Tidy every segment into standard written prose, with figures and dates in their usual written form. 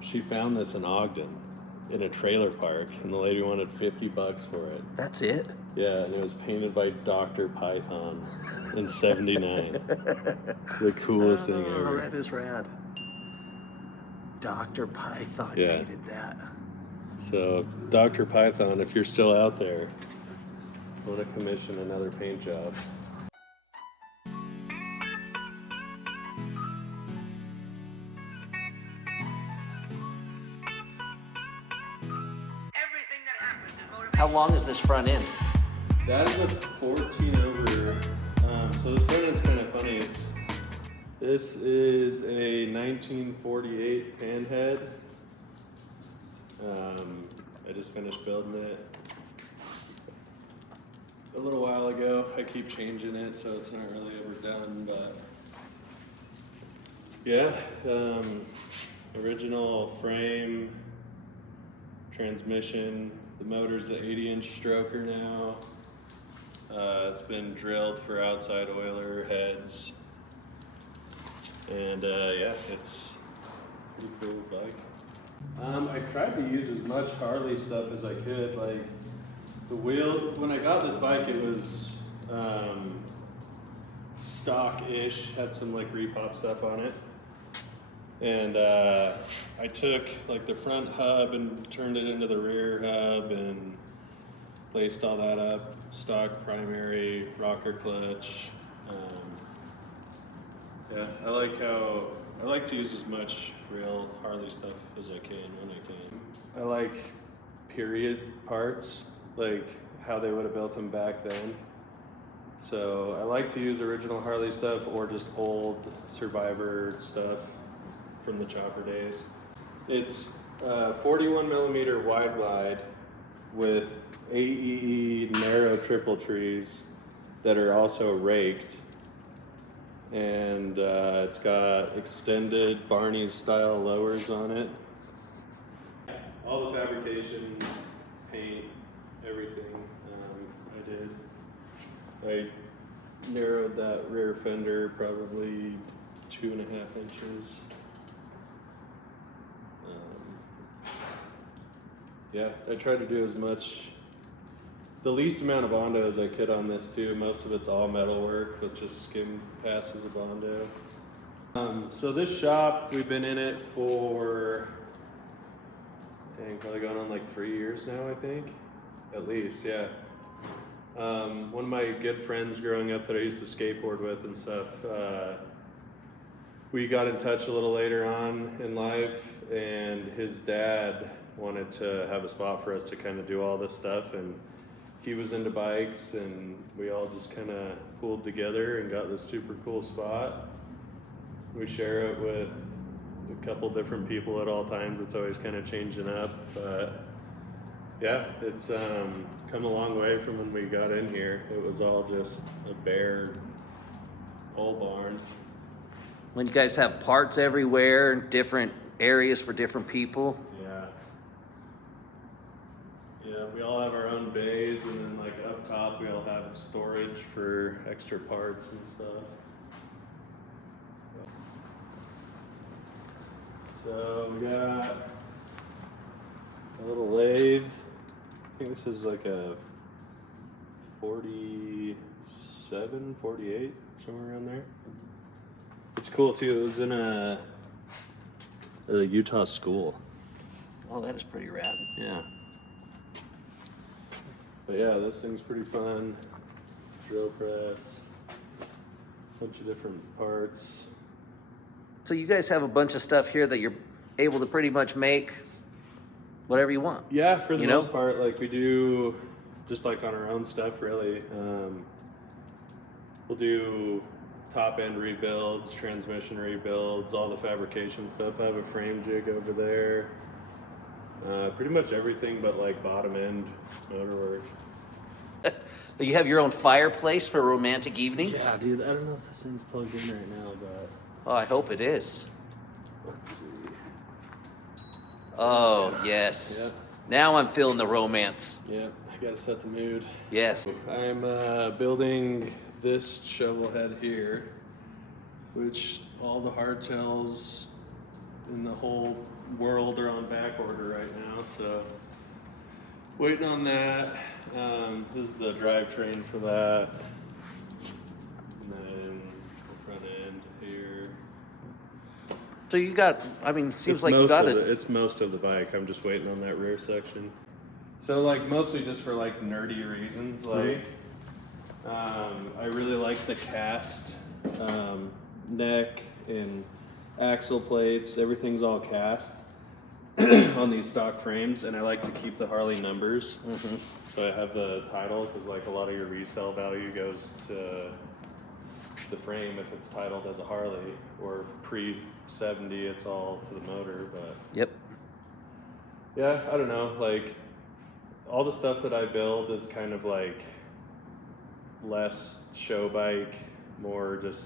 she found this in Ogden in a trailer park, and the lady wanted $50 for it. That's it? Yeah, and it was painted by Dr. Python in '79. The coolest thing ever. Oh, that is rad. Dr. Python painted that. So, Dr. Python, if you're still out there, I want to commission another paint job. How long is this front end? That is a 14 over. So this front end's kind of funny. This is a 1948 Panhead. I just finished building it a little while ago. I keep changing it, so it's not really ever done, but yeah, original frame, transmission. The motor's the 80-inch stroker now. It's been drilled for outside oiler heads, and yeah, it's a pretty cool bike. I tried to use as much Harley stuff as I could. Like the wheel, when I got this bike, it was stock-ish, had some like repop stuff on it. And I took like the front hub and turned it into the rear hub and laced all that up. Stock primary, rocker clutch. Yeah, I like to use as much real Harley stuff as I can when I can. I like period parts, like how they would have built them back then. So I like to use original Harley stuff or just old Survivor stuff from the chopper days. It's 41 millimeter wide glide with AEE narrow triple trees that are also raked. And it's got extended Barney's style lowers on it. All the fabrication, paint, everything I did. I narrowed that rear fender probably 2.5 inches. Yeah, I tried to do the least amount of Bondo as I could on this too. Most of it's all metal work with just skim passes of Bondo. So this shop, we've been in it for, probably going on like 3 years now, I think. At least, yeah. One of my good friends growing up that I used to skateboard with and stuff, we got in touch a little later on in life, and his dad wanted to have a spot for us to kind of do all this stuff, and he was into bikes, and we all just kind of pulled together and got this super cool spot. We share it with a couple different people at all times. It's always kind of changing up, but yeah, it's come a long way from when we got in here. It was all just a bare pole barn. When you guys have parts everywhere, different areas for different people. Yeah, we all have our own bays, and then like up top we all have storage for extra parts and stuff. So we got a little lathe. I think this is like a 47, 48, somewhere around there. It's cool too. It was in a Utah school. Oh, that is pretty rad. Yeah. But yeah, this thing's pretty fun. Drill press, bunch of different parts. So you guys have a bunch of stuff here that you're able to pretty much make whatever you want. Yeah, for the most part, like we do just like on our own stuff really. We'll do top end rebuilds, transmission rebuilds, all the fabrication stuff. I have a frame jig over there. Pretty much everything but like bottom end motor work. You have your own fireplace for romantic evenings? Yeah, dude, I don't know if this thing's plugged in right now, but... Oh, I hope it is. Let's see. Oh, yes. Yep. Now I'm feeling the romance. Yep, I gotta set the mood. Yes. I'm building this shovel head here, which all the hardtails in the whole World are on back order right now, so waiting on that. This is the drivetrain for that. And then the front end here. So you got, I mean, seems It's like you got it. It's most of the bike. I'm just waiting on that rear section. So like mostly just for like nerdy reasons. Like I really like the cast neck and axle plates. Everything's all cast on these stock frames, and I like to keep the Harley numbers. So I have the title because like a lot of your resale value goes to the frame if it's titled as a Harley, or pre-70 it's all to the motor. But Yep. yeah, I don't know, like all the stuff that I build is kind of like less show bike, more just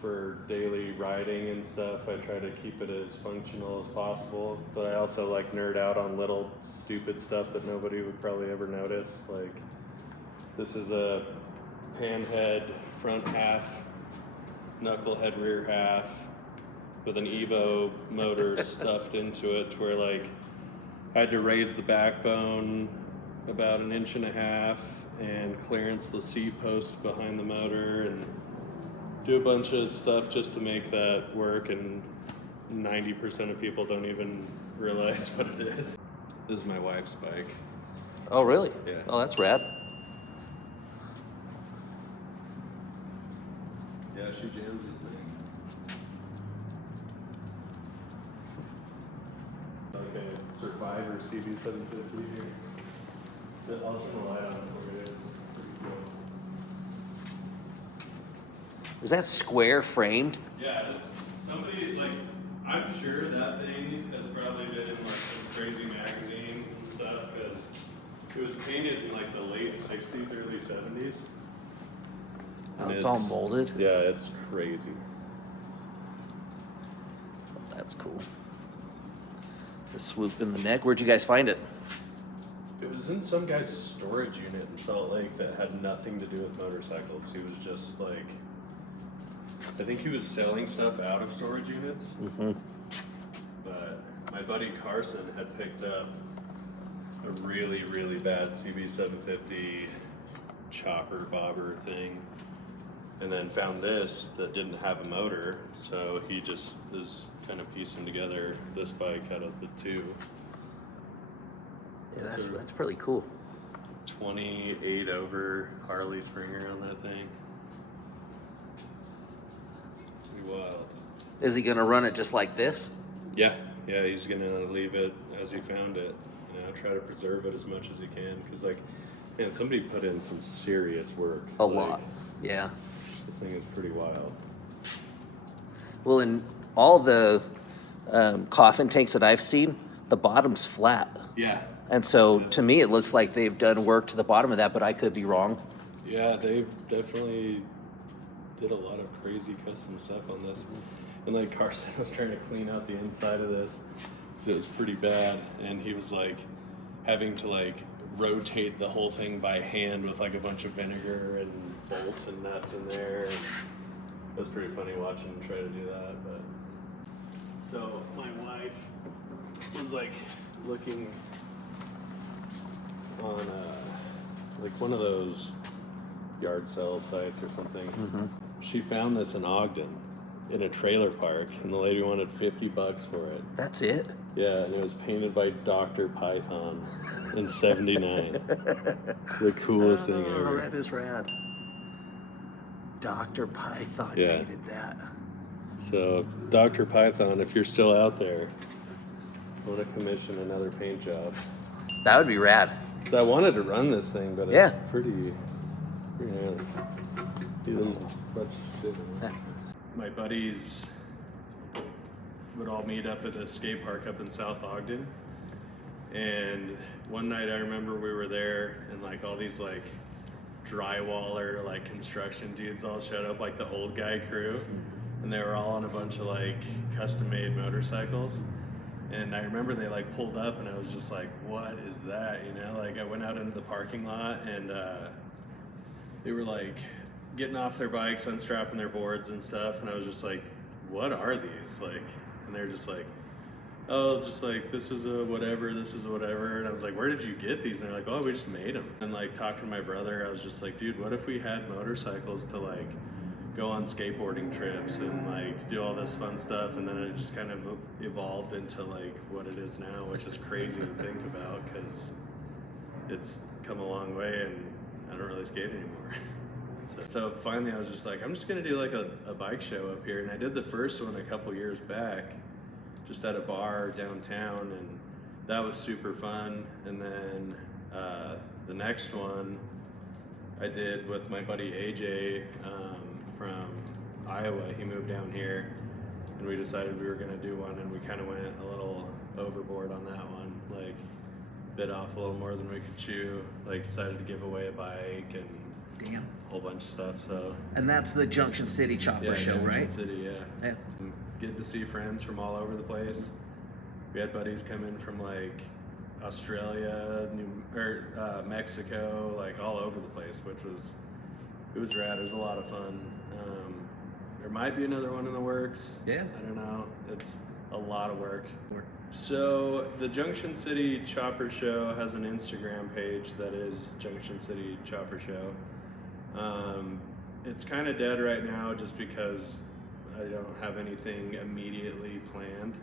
for daily riding and stuff. I try to keep it as functional as possible, but I also like nerd out on little stupid stuff that nobody would probably ever notice. Like this is a panhead front half, knucklehead rear half with an Evo motor stuffed into it, to where like I had to raise the backbone about 1.5 inches and clearance the seat post behind the motor and do a bunch of stuff just to make that work, and 90% of people don't even realize what it is. This is my wife's bike. Oh, really? Yeah. Oh, that's rad. Yeah, she jams this thing. Okay, Survivor CB750 here. I'll turn the light on for you. It's pretty cool. Is that square framed? Yeah, it's somebody, like, I'm sure that thing has probably been in like some crazy magazines and stuff, because it was painted in like the late 60s, early 70s. Oh, it's all molded? Yeah, it's crazy. That's cool. The swoop in the neck. Where'd you guys find it? It was in some guy's storage unit in Salt Lake that had nothing to do with motorcycles. He was just like, I think he was selling stuff out of storage units. But my buddy Carson had picked up a really, really bad CB750 chopper bobber thing, and then found this that didn't have a motor, so he just is kind of piecing together this bike out of the two. Yeah, that's pretty cool. 28 over Harley Springer on that thing. Pretty wild. Is he gonna run it just like this? Yeah, he's gonna leave it as he found it. You know, try to preserve it as much as he can, because like, man, somebody put in some serious work. A lot. Yeah. This thing is pretty wild. Well, in all the coffin tanks that I've seen, the bottom's flat. Yeah. And so to me, it looks like they've done work to the bottom of that, but I could be wrong. Yeah, they've definitely did a lot of crazy custom stuff on this. And like Carson was trying to clean out the inside of this, because it was pretty bad. And he was like having to like rotate the whole thing by hand with like a bunch of vinegar and bolts and nuts in there. And it was pretty funny watching him try to do that. But so my wife was like looking on like one of those yard sale sites or something. She found this in Ogden in a trailer park, and the lady wanted $50 for it. That's it? Yeah, and it was painted by Dr. Python in '79. The coolest thing ever. That is rad. Dr. Python painted that. So, Dr. Python, if you're still out there, I want to commission another paint job. That would be rad. So I wanted to run this thing, but it's pretty he doesn't much shit. My buddies would all meet up at a skate park up in South Ogden, and one night I remember we were there, and like all these like drywaller, like construction dudes all showed up, like the old guy crew, and they were all on a bunch of like custom made motorcycles. And I remember they like pulled up, and I was just like, what is that? You know, like I went out into the parking lot, and they were like getting off their bikes, unstrapping their boards and stuff. And I was just like, what are these? Like, and they're just like, oh, just like, this is a whatever, this is a whatever. And I was like, where did you get these? And they're like, oh, we just made them. And like talking to my brother, I was just like, dude, what if we had motorcycles to like go on skateboarding trips and like do all this fun stuff? And then it just kind of evolved into like what it is now, which is crazy to think about because it's come a long way and I don't really skate anymore. So finally I was just like, I'm just gonna do like a bike show up here. And I did the first one a couple years back, just at a bar downtown, and that was super fun. And then the next one I did with my buddy AJ from Iowa. He moved down here, and we decided we were gonna do one, and we kind of went a little overboard on that one, like bit off a little more than we could chew. Like decided to give away a bike and Damn. a whole bunch of stuff. So. And that's the Junction City Chopper show, Junction right? City, yeah. Getting to see friends from all over the place. We had buddies come in from like Australia, Mexico, like all over the place, it was rad. It was a lot of fun. There might be another one in the works. Yeah. I don't know. It's a lot of work. So the Junction City Chopper Show has an Instagram page that is Junction City Chopper Show. It's kind of dead right now just because I don't have anything immediately planned,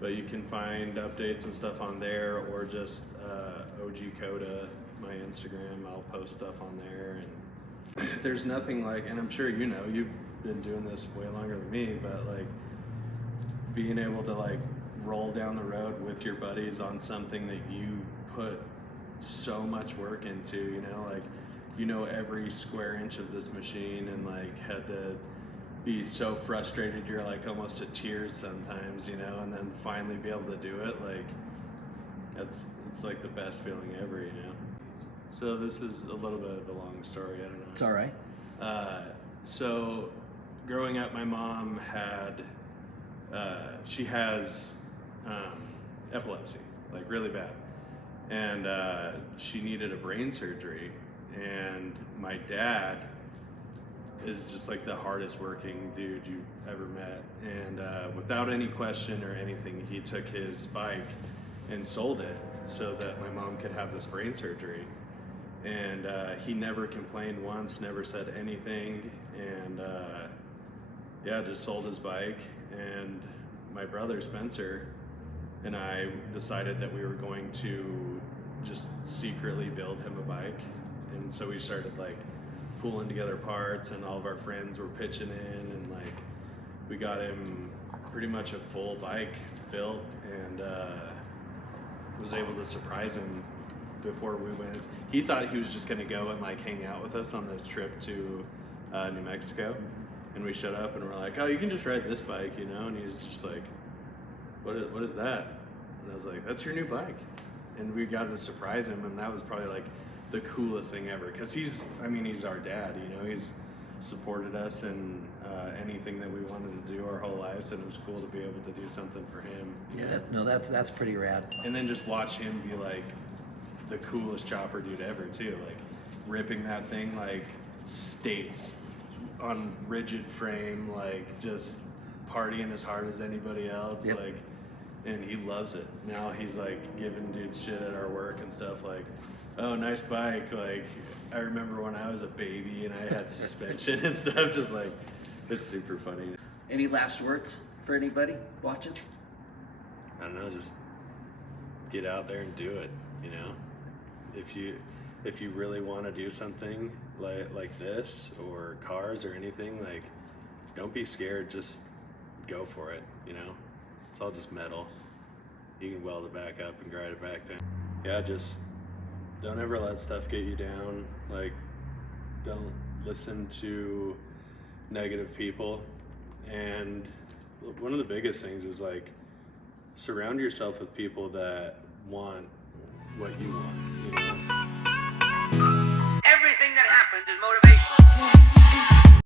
but you can find updates and stuff on there, or just 𝐿𝐥𝐞𝐫, my Instagram. I'll post stuff on there, and there's nothing like, and I'm sure you know, you've been doing this way longer than me, but like being able to like roll down the road with your buddies on something that you put so much work into, you know, like, you know, every square inch of this machine, and like had to be so frustrated you're like almost to tears sometimes, you know, and then finally be able to do it, like it's like the best feeling ever, you know. So this is a little bit of a long story, I don't know. It's all right. So growing up, my mom had she has epilepsy, like really bad, and she needed a brain surgery. And my dad is just like the hardest working dude you've ever met. And without any question or anything, he took his bike and sold it so that my mom could have this brain surgery. And he never complained once, never said anything. And yeah, just sold his bike. And my brother Spencer and I decided that we were going to just secretly build him a bike. And so we started like pulling together parts, and all of our friends were pitching in, and like we got him pretty much a full bike built, and was able to surprise him before we went. He thought he was just gonna go and like hang out with us on this trip to New Mexico, and we showed up and we're like, oh, you can just ride this bike, you know? And he was just like, what is that? And I was like, that's your new bike. And we got to surprise him, and that was probably like the coolest thing ever, because he's our dad, you know. He's supported us in anything that we wanted to do our whole lives, and it was cool to be able to do something for him. Yeah, no, that's pretty rad. And then just watch him be like the coolest chopper dude ever too, like ripping that thing like states on rigid frame, like just partying as hard as anybody else. Yep. Like, and he loves it. Now he's like giving dudes shit at our work and stuff, like, oh, nice bike. Like, I remember when I was a baby and I had suspension and stuff, just like, it's super funny. Any last words for anybody watching? I don't know, just get out there and do it, you know? If you really want to do something like this, or cars or anything, like, don't be scared, just go for it, you know? It's all just metal. You can weld it back up and grind it back down. Yeah, just don't ever let stuff get you down. Like, don't listen to negative people. And one of the biggest things is like, surround yourself with people that want what you want, you know?